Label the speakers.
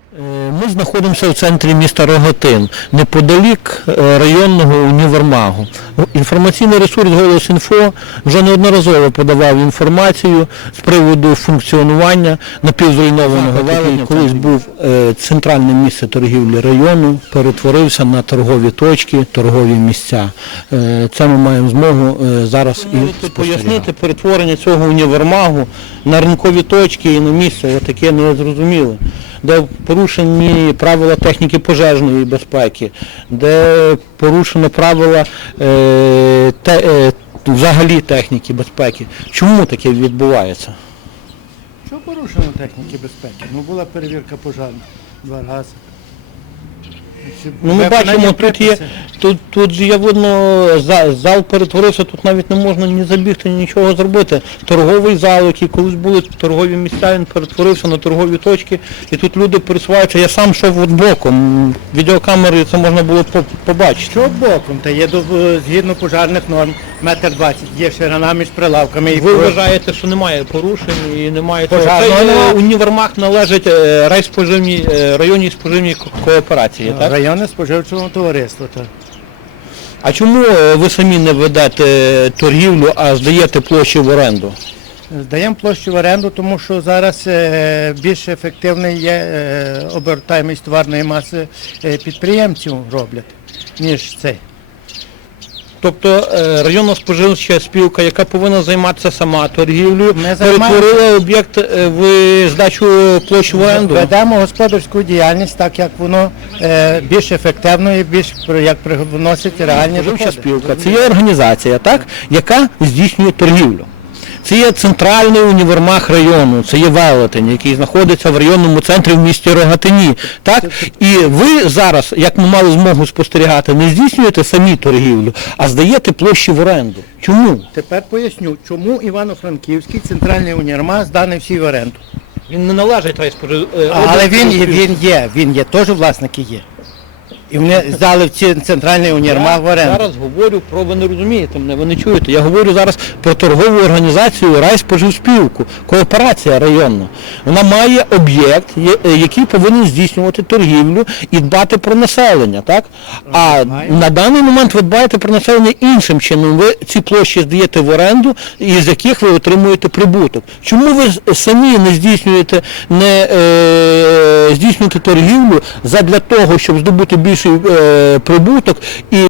Speaker 1: Ми знаходимося в центрі міста Рогатин, неподалік районного універмагу. Інформаційний ресурс «Голос.Інфо» вже неодноразово подавав інформацію з приводу функціонування напівзруйнованого велення. Колись був центральне місце торгівлі району, перетворився на торгові точки, торгові місця. Це ми маємо змогу зараз і пояснити перетворення цього універмагу на ринкові точки і на місце таке незрозуміле, де порушені правила техніки пожежної безпеки, де порушено правила взагалі техніки безпеки. Чому таке відбувається?
Speaker 2: Що порушено техніки безпеки? Ну, була перевірка пожежна 2 рази.
Speaker 1: Ну, ми бачимо, тут є видно, зал перетворився, тут навіть не можна ні забігти, нічого зробити. Торговий зал, який колись були торгові місця, він перетворився на торгові точки, і тут люди пересуваються. Я сам йшов от боком, відеокамерою це можна було побачити.
Speaker 2: Що боком? Та є згідно пожежних норм 1,20 м, є ширина між прилавками.
Speaker 1: Ви вважаєте, що немає порушень і немає
Speaker 2: пожежного?
Speaker 1: Цей універмаг належить районній споживній кооперації, так?
Speaker 2: Районне споживчого товариства, так.
Speaker 1: А чому ви самі не ведете торгівлю, а здаєте площі в оренду?
Speaker 2: Здаємо площу в оренду, тому що зараз більш ефективний є обертаємість товарної маси підприємців роблять, ніж цей.
Speaker 1: Тобто районна споживча спілка, яка повинна займатися сама торгівлею, перетворила об'єкт в здачу площі в оренду?
Speaker 2: Ведемо господарську діяльність так, як воно більш ефективно і більш як приносить реальні доходи.
Speaker 1: Спілка – це є організація, так, яка здійснює торгівлю. Це є центральний універмаг району, це є велетень, який знаходиться в районному центрі в місті Рогатині. Так? І ви зараз, як ми мали змогу спостерігати, не здійснюєте самі торгівлю, а здаєте площі в оренду. Чому?
Speaker 2: Тепер поясню, чому Івано-Франківський центральний універмаг зданий всій в оренду.
Speaker 1: Він не належить райспоживчій.
Speaker 2: Але він є, теж власники є. І вони здали в центральний універмаг в оренду.
Speaker 1: Я зараз говорю про, ви не розумієте мене, ви не чуєте, я говорю зараз про торгову організацію райспоживспілку, кооперація районна. Вона має об'єкт, який повинен здійснювати торгівлю і дбати про населення, так? А на даний момент ви дбаєте про населення іншим чином, ви ці площі здаєте в оренду, із яких ви отримуєте прибуток. Чому ви самі не здійснюєте торгівлю задля того, щоб здобути більший прибуток і